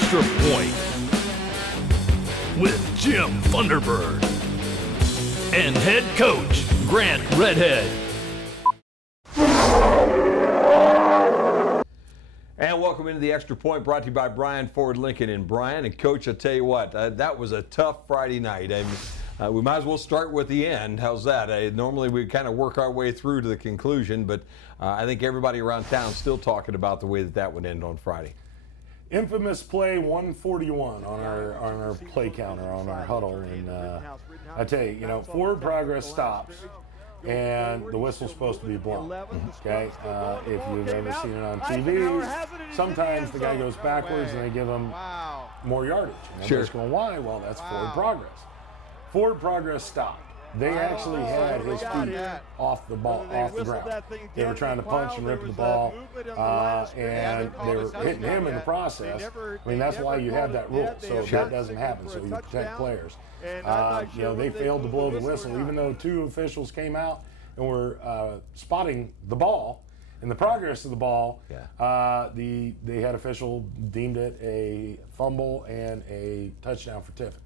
Extra Point with Jim Thunderbird and head coach Grant Redhead. And welcome into the Extra Point, brought to you by Bryan Ford Lincoln in Bryan. And Coach, I tell you what, that was a tough Friday night. We might as well start with the end. How's that? Normally we kind of work our way through to the conclusion, but I think everybody around town is still talking about the way that would end on Friday. Infamous play 141 on our play counter, on our huddle. And I tell you, forward progress stops. And the whistle's supposed to be blown, okay? If you've ever seen it on TV, sometimes the guy goes backwards and they give him more yardage. And everybody's going, why? Well, that's forward progress. Forward progress stopped. They actually had his feet off the ground. They were trying to punch and rip the ball, and they were hitting him in the process. I mean, that's why you have that rule, so that doesn't happen, so you protect players. They failed to blow the whistle, even though two officials came out and were spotting the ball and the progress of the ball. The head official deemed it a fumble and a touchdown for Tiffin.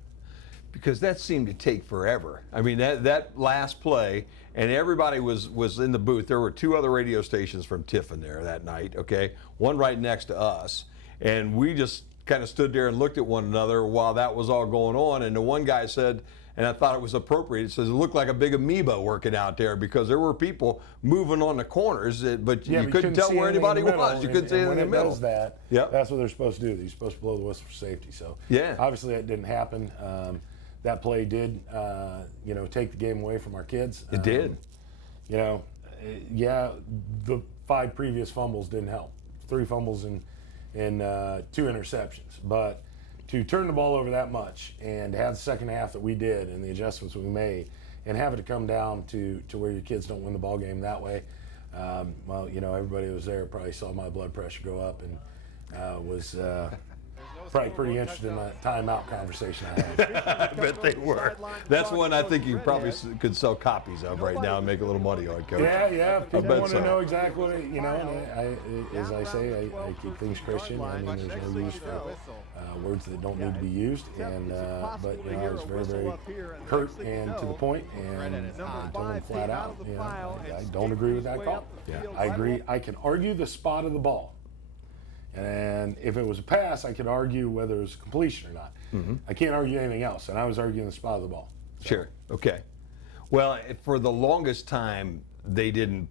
Because that seemed to take forever. I mean, that last play, and everybody was in the booth. There were two other radio stations from Tiffin there that night, okay? One right next to us. And we just kind of stood there and looked at one another while that was all going on. And the one guy said, and I thought it was appropriate, it says it looked like a big amoeba working out there because there were people moving on the corners, but you couldn't tell where anybody was. You couldn't see anything in the middle. When it does that, that's what they're supposed to do. They're supposed to blow the whistle for safety. So obviously that didn't happen. That play did, take the game away from our kids. It did. The 5 previous fumbles didn't help. 3 fumbles and 2 interceptions. But to turn the ball over that much and have the second half that we did and the adjustments we made and have it come down to where your kids don't win the ball game that way, everybody who was there probably saw my blood pressure go up and was probably pretty interested in that timeout conversation I had. I bet they were. That's one I think you probably could sell copies of right now and make a little money on, Coach. Yeah. People want to know exactly, as I say, I keep things Christian. I mean, there's no use for words that don't need to be used. And but I was very, very curt and to the point, and I told him flat out, I don't agree with that call. I agree. I can argue the spot of the ball. And if it was a pass, I could argue whether it was a completion or not. I can't argue anything else, and I was arguing the spot of the ball. So. Sure, okay. Well, for the longest time, they didn't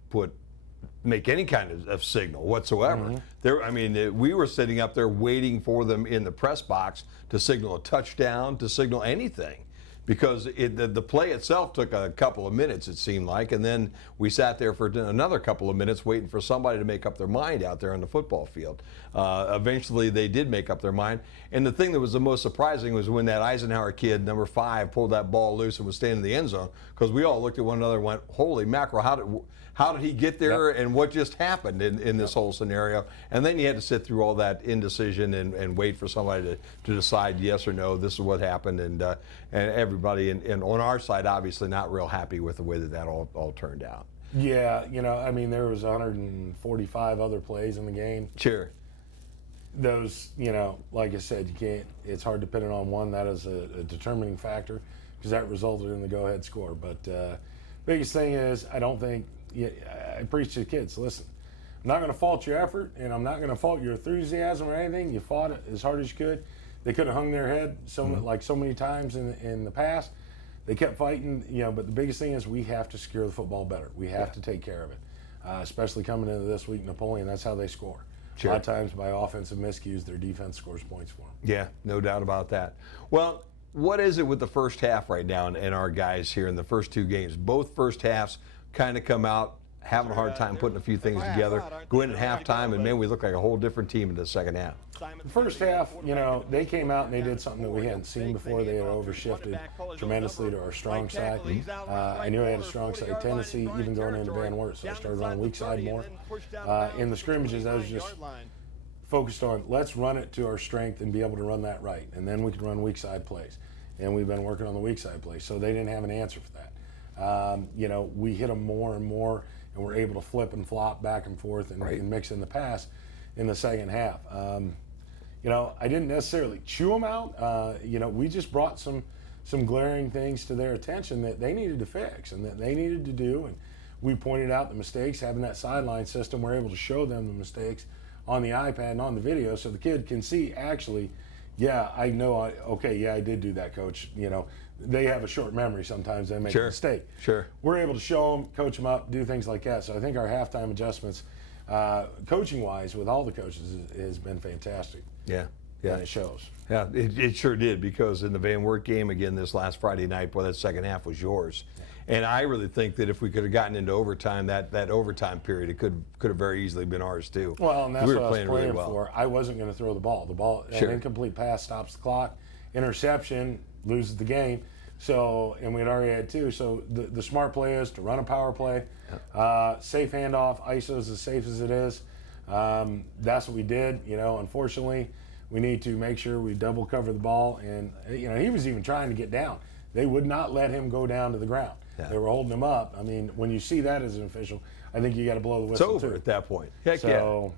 make any kind of signal whatsoever. We were sitting up there waiting for them in the press box to signal a touchdown, to signal anything. Because the play itself took a couple of minutes, it seemed like, and then we sat there for another couple of minutes waiting for somebody to make up their mind out there on the football field. Eventually, they did make up their mind. And the thing that was the most surprising was when that Eisenhower kid, number 5, pulled that ball loose and was standing in the end zone, because we all looked at one another and went, holy mackerel, how did he get there and what just happened in this whole scenario? And then you had to sit through all that indecision and wait for somebody to decide yes or no, this is what happened. And everybody and on our side, obviously not real happy with the way that all turned out. Yeah, there was 145 other plays in the game. Sure. Those, like I said, it's hard to pin it on one. That is a determining factor because that resulted in the go-ahead score. But biggest thing is I preach to the kids, listen, I'm not going to fault your effort, and I'm not going to fault your enthusiasm or anything. You fought it as hard as you could. They could have hung their head like so many times in the past. They kept fighting, but the biggest thing is we have to secure the football better. We have to take care of it, especially coming into this week, Napoleon. That's how they score. Sure. A lot of times by offensive miscues, their defense scores points for them. Yeah, no doubt about that. Well, what is it with the first half right now and our guys here in the first 2 games? Both first halves kind of come out having a hard time putting a few things together, go in at halftime, and man, we look like a whole different team in the second half. The first half, they came out and they did something that we hadn't seen before. They had overshifted tremendously to our strong side. I knew I had a strong side tendency even going into Van Wert, so I started running weak side more. In the scrimmages, I was just focused on let's run it to our strength and be able to run that right, and then we can run weak side plays. And we've been working on the weak side plays, so they didn't have an answer for that. We hit them more and more, and we're able to flip and flop back and forth and mix in the pass in the second half. you know, I didn't necessarily chew them out. You know, we just brought some glaring things to their attention that they needed to fix and that they needed to do. And we pointed out the mistakes. Having that sideline system, we're able to show them the mistakes on the iPad and on the video, so the kid can see actually, yeah, I know. Okay, yeah, I did do that, coach. You know, they have a short memory sometimes. They make a mistake. Sure. We're able to show them, coach them up, do things like that. So I think our halftime adjustments, coaching-wise, with all the coaches, has been fantastic. Yeah. Yeah. And it shows. Yeah, it sure did, because in the Van Wert game again this last Friday night, boy, that second half was yours. And I really think that if we could have gotten into overtime, that overtime period, it could have very easily been ours too. Well, and that's we what were I was playing playing really well. for. I wasn't going to throw the ball. Sure. An incomplete pass stops the clock. Interception loses the game. So, and we'd already had 2. So the smart play is to run a power play, safe handoff. ISO is as safe as it is. That's what we did. You know, unfortunately, we need to make sure we double cover the ball. And you know, he was even trying to get down. They would not let him go down to the ground. Yeah. They were holding him up. I mean, when you see that as an official, I think you got to blow the whistle. It's over too. at that point. Heck so,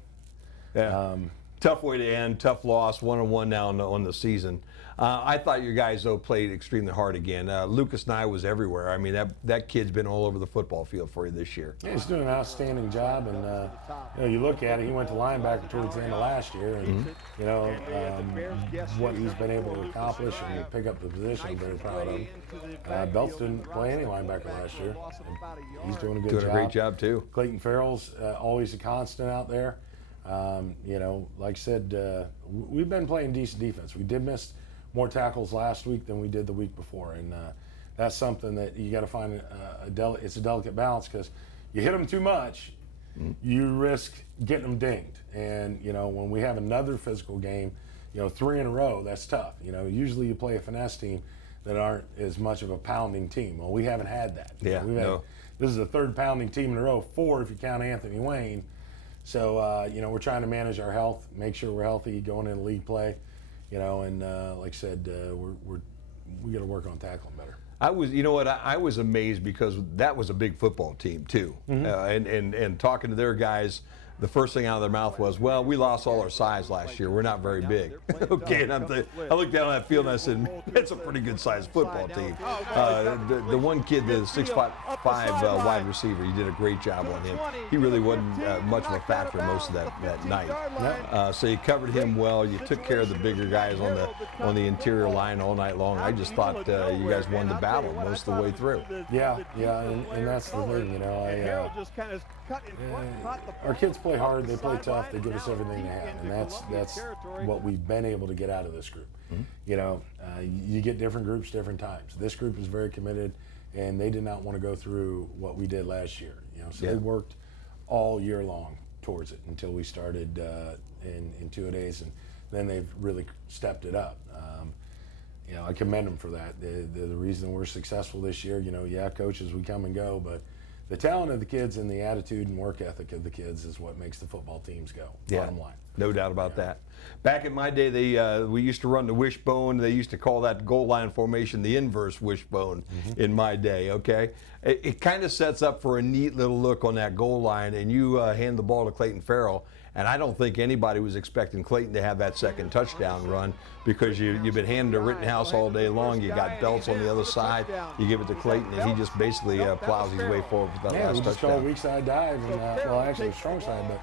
yeah. Tough way to end. Tough loss. 1-1 now on the season. I thought your guys though played extremely hard again. Lucas Nye was everywhere. I mean, that kid's been all over the football field for you this year. Yeah, he's doing an outstanding job, and you know, you look at it. He went to linebacker towards the end of last year, and you know what he's been able to accomplish and pick up the position. I'm very proud of him. Belts didn't play any linebacker last year. He's doing a good job. Doing a great job too. Clayton Farrell's always a constant out there. You know, like I said, we've been playing decent defense. We did miss more tackles last week than we did the week before, and that's something that you got to find it's a delicate balance, because you hit them too much, you risk getting them dinged. And you know, when we have another physical game, you know, 3 in a row, that's tough. You know, usually you play a finesse team that aren't as much of a pounding team. Well, we haven't had that. Yeah, this is the 3rd pounding team in a row, 4 if you count Anthony Wayne. So you know, we're trying to manage our health, make sure we're healthy going into league play. You know, and like I said, we got to work on tackling better. You know what, I was amazed, because that was a big football team too, and talking to their guys, the first thing out of their mouth was, well, we lost all our size last year. We're not very big. Okay, and I looked down on that field and I said, it's a pretty good sized football team. The one kid, the 6'5" wide receiver, you did a great job on him. He really wasn't much of a factor most of that night. So you covered him well. You took care of the bigger guys on the interior line all night long. I just thought you guys won the battle most of the way through. Yeah, and that's the thing, you know. Our kids play hard, they play tough, they give us everything they have, and that's what we've been able to get out of this group. You know, you get different groups different times. This group is very committed, and they did not want to go through what we did last year. You know, so they worked all year long towards it until we started in 2-a-days, and then they've really stepped it up. You know, I commend them for that. They're the reason we're successful this year. You know, yeah, coaches, we come and go, but the talent of the kids and the attitude and work ethic of the kids is what makes the football teams go. Bottom line. No doubt about that. Back in my day, we used to run the wishbone. They used to call that goal line formation the inverse wishbone in my day, okay? It kind of sets up for a neat little look on that goal line, and you hand the ball to Clayton Farrell, and I don't think anybody was expecting Clayton to have that second touchdown run, because you've been handing to Rittenhouse all day long. You got Belts on the other side. You give it to Clayton, and he just basically plows his way forward with that last touchdown. We just called weak side dive, and well, actually strong side, but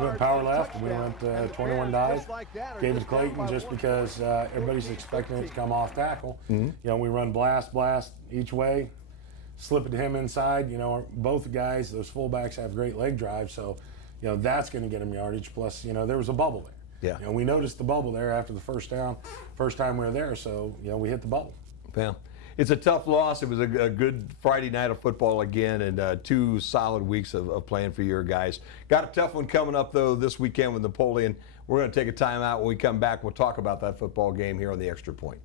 we went power left, and we went 21 dive, gave it to Clayton just because everybody's expecting it to come off tackle. You know, we run blast each way, slip it to him inside. You know, both guys, those fullbacks have great leg drive, so you know that's going to get him yardage. Plus, you know, there was a bubble there. Yeah. You know, we noticed the bubble there after the first time we were there, so you know we hit the bubble. Yeah. It's a tough loss. It was a good Friday night of football again, and 2 solid weeks of playing for your guys. Got a tough one coming up, though, this weekend with Napoleon. We're going to take a time out. When we come back, we'll talk about that football game here on the Extra Point.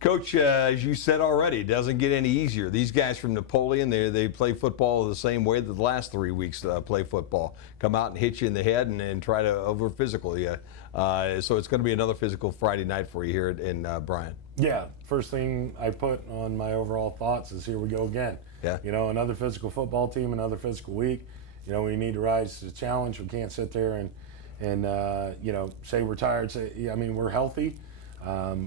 Coach, as you said already, it doesn't get any easier. These guys from Napoleon, they play football the same way that the last 3 weeks play football. Come out and hit you in the head and try to over-physical you. So it's going to be another physical Friday night for you here in Bryan. Yeah, first thing I put on my overall thoughts is here we go again. Yeah. You know, another physical football team, another physical week. we need to rise to the challenge. We can't sit there and say we're tired. We're healthy.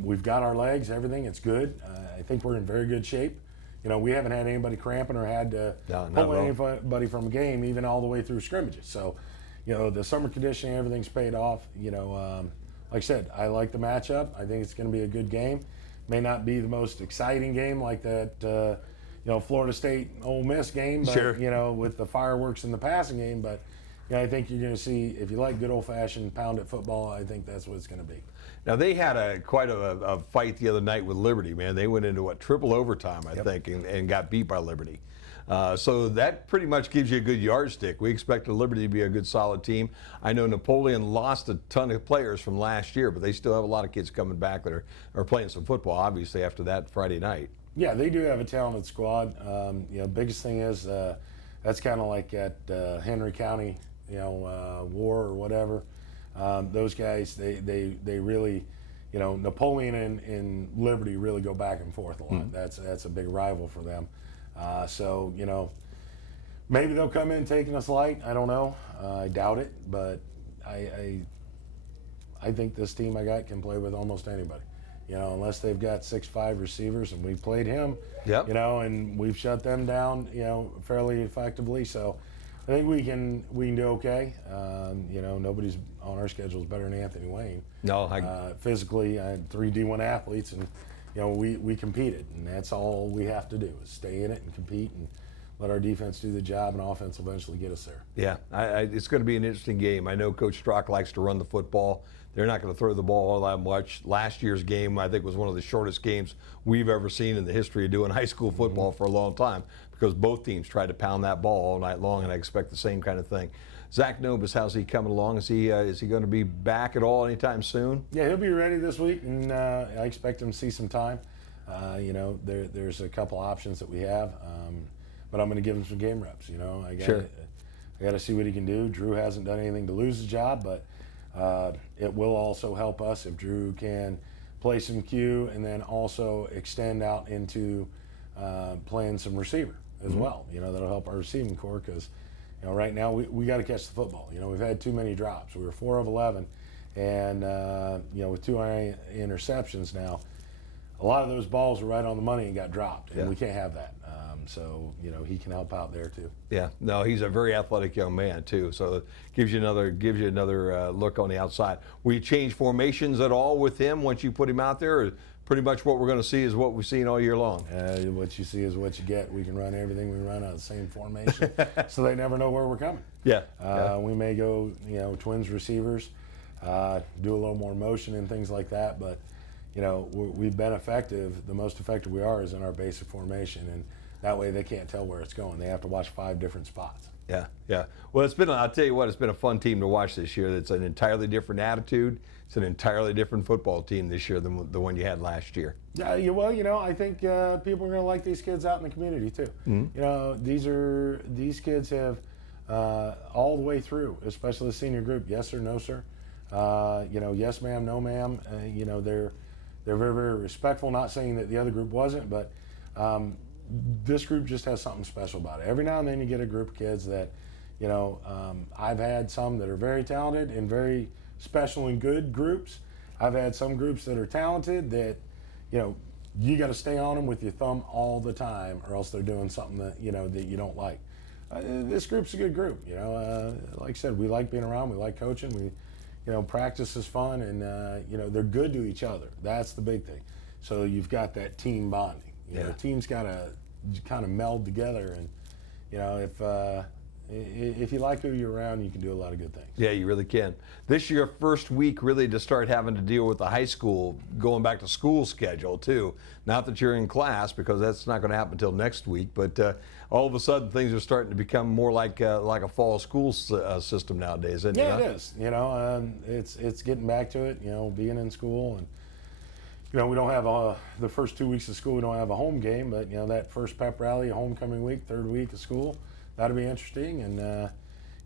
We've got our legs, everything. It's good. I think we're in very good shape. We haven't had anybody cramping or had to pull anybody from a game, even all the way through scrimmages. So, the summer conditioning, everything's paid off. Like I said, I like the matchup. I think it's going to be a good game. May not be the most exciting game like that, Florida State Ole Miss game, but, sure. With the fireworks in the passing game. But, I think you're going to see, if you like good old-fashioned pound-it football, I think that's what it's going to be. Now, they had quite a fight the other night with Liberty, man. They went into, triple overtime, I think, and got beat by Liberty. So that pretty much gives you a good yardstick. We expected Liberty to be a good, solid team. I know Napoleon lost a ton of players from last year, but they still have a lot of kids coming back that are playing some football, obviously, after that Friday night. Yeah, they do have a talented squad. Biggest thing is that's kind of like at Henry County, War or whatever. Those guys, they really, Napoleon and Liberty really go back and forth a lot. That's a big rival for them. So maybe they'll come in taking us light. I don't know. I doubt it, but I think this team I got can play with almost anybody. Unless they've got 6'5" receivers, and we've played him. Yep. And we've shut them down, fairly effectively. So I think we can do okay. Nobody's on our schedule is better than Anthony Wayne. No, physically, I had 3 D1 athletes, and we competed, and that's all we have to do is stay in it and compete and let our defense do the job, and offense will eventually get us there. Yeah, it's going to be an interesting game. I know Coach Strock likes to run the football. They're not going to throw the ball all that much. Last year's game, I think, was one of the shortest games we've ever seen in the history of doing high school football for a long time, because both teams tried to pound that ball all night long, and I expect the same kind of thing. Zach Nobis, how's he coming along? Is he going to be back at all anytime soon? Yeah, he'll be ready this week, and I expect him to see some time. There's a couple options that we have, but I'm going to give him some game reps. I got to see what he can do. Drew hasn't done anything to lose his job, but it will also help us if Drew can play some Q and then also extend out into playing some receiver as well. That'll help our receiving core, because right now we got to catch the football. We've had too many drops. We were 4 of 11, and with 2 interceptions now, a lot of those balls were right on the money and got dropped, and we can't have that. So he can help out there too. Yeah, no, he's a very athletic young man too. So it gives you another look on the outside. Will you change formations at all with him once you put him out there, or pretty much what we're going to see is what we've seen all year long? What you see is what you get. We can run everything we run out of the same formation, so they never know where we're coming. Yeah. We may go twins receivers, do a little more motion and things like that, but we've been effective. The most effective we are is in our basic formation, and that way they can't tell where it's going. They have to watch 5 different spots. Yeah. Well, I'll tell you what, it's been a fun team to watch this year. It's an entirely different attitude. It's an entirely different football team this year than the one you had last year. Yeah, I think people are going to like these kids out in the community too. These kids have all the way through, especially the senior group. Yes sir, no sir. Yes ma'am, no ma'am. They're very, very respectful. Not saying that the other group wasn't, but this group just has something special about it. Every now and then you get a group of kids that, I've had some that are very talented and very special and good groups. I've had some groups that are talented that, you got to stay on them with your thumb all the time, or else they're doing something that, that you don't like. This group's a good group. Like I said, we like being around. We like coaching. Practice is fun, and they're good to each other. That's the big thing. So you've got that team bonding. Teams got to kind of meld together, and if you like who you're around, you can do a lot of good things. Yeah, you really can. This year, first week really to start having to deal with the high school, going back to school schedule too. Not that you're in class, because that's not going to happen until next week, but all of a sudden things are starting to become more like a fall school system nowadays, isn't it? Yeah, it is. It's getting back to it, being in school, and we don't have the first 2 weeks of school, we don't have a home game, but that first pep rally, homecoming week, 3rd week of school, that'll be interesting. And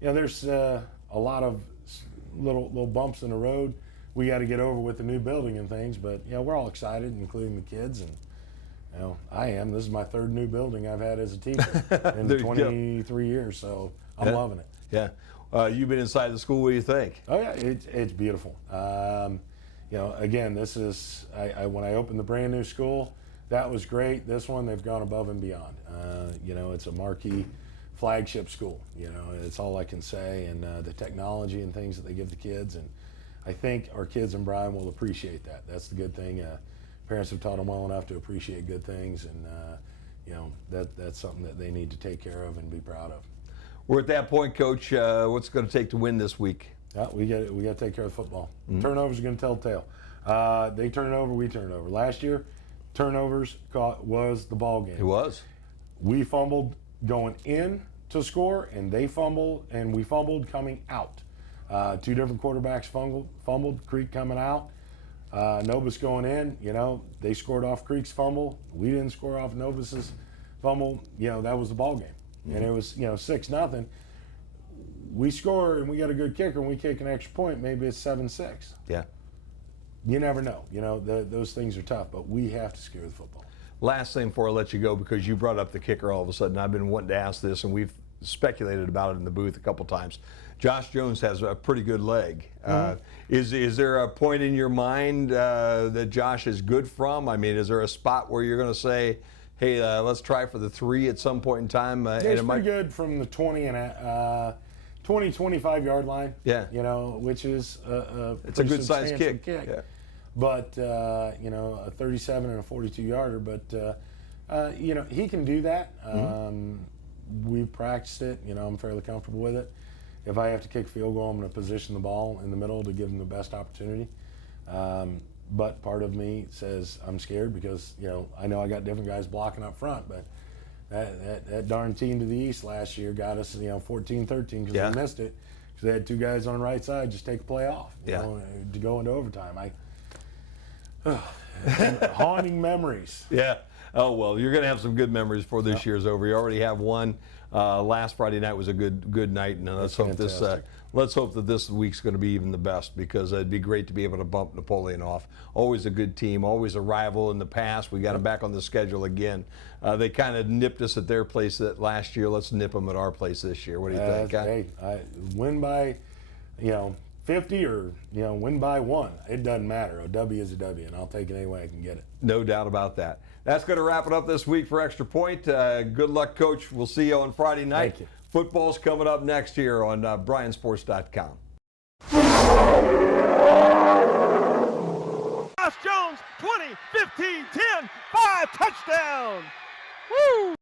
there's a lot of little bumps in the road we got to get over with the new building and things, but we're all excited, including the kids, and You know, I am. This is my third new building I've had as a teacher in 23 years, so I'm loving it. Yeah. You've been inside the school. What do you think? Oh yeah, it's beautiful. You know, again, this is when I opened the brand new school, that was great. This one, they've gone above and beyond. You know, it's a marquee flagship school. You know, it's all I can say, and the technology and things that they give the kids, and I think our kids in Bryan will appreciate that. That's the good thing. Parents have taught them well enough to appreciate good things, and you know, that's something that they need to take care of and be proud of. We're at that point, Coach. What's it going to take to win this week? Yeah, we got to take care of the football. Turnovers are going to tell the tale. They turn it over, we turn it over. Last year, turnovers was the ball game. It was. We fumbled going in to score, and they fumbled, and we fumbled coming out. Two different quarterbacks fumbled. Creek coming out. Novus going in. You know, they scored off Creek's fumble. We didn't score off Novus's fumble. You know, that was the ball game. And it was, you know, 6-0. We score and we got a good kicker and we kick an extra point, maybe it's 7-6. Yeah. You never know. You know, those things are tough, but we have to secure the football. Last thing before I let you go, because you brought up the kicker all of a sudden, I've been wanting to ask this, and we've speculated about it in the booth a couple times. Josh Jones has a pretty good leg. Is there a point in your mind that Josh is good from? I mean, is there a spot where you're going to say, hey, let's try for the 3 at some point in time? Yeah, it's pretty good from the 25 yard line. Yeah. You know, which is it's a good sized kick. Yeah. But, you know, a 37 and a 42 yarder. But, you know, he can do that. We've practiced it. You know, I'm fairly comfortable with it. If I have to kick field goal, I'm going to position the ball in the middle to give him the best opportunity. But part of me says I'm scared because, you know I got different guys blocking up front, but that darn team to the east last year got us, you know, 14-13 because they missed it because they had 2 guys on the right side just take a play off, you know, to go into overtime. Haunting memories. Yeah. Oh, well, you're going to have some good memories before this year's over. You already have one. Last Friday night was a good night, and let's hope that this week's going to be even the best, because it'd be great to be able to bump Napoleon off. Always a good team, always a rival in the past. We got them back on the schedule again. They kind of nipped us at their place last year. Let's nip them at our place this year. What do you think? Hey, win by, you know, 50 or, you know, win by 1. It doesn't matter. A W is a W, and I'll take it any way I can get it. No doubt about that. That's going to wrap it up this week for Extra Point. Good luck, Coach. We'll see you on Friday night. Thank you. Football's coming up next here on BryanSports.com. Josh Jones, 20, 15, 10, 5, touchdown! Woo!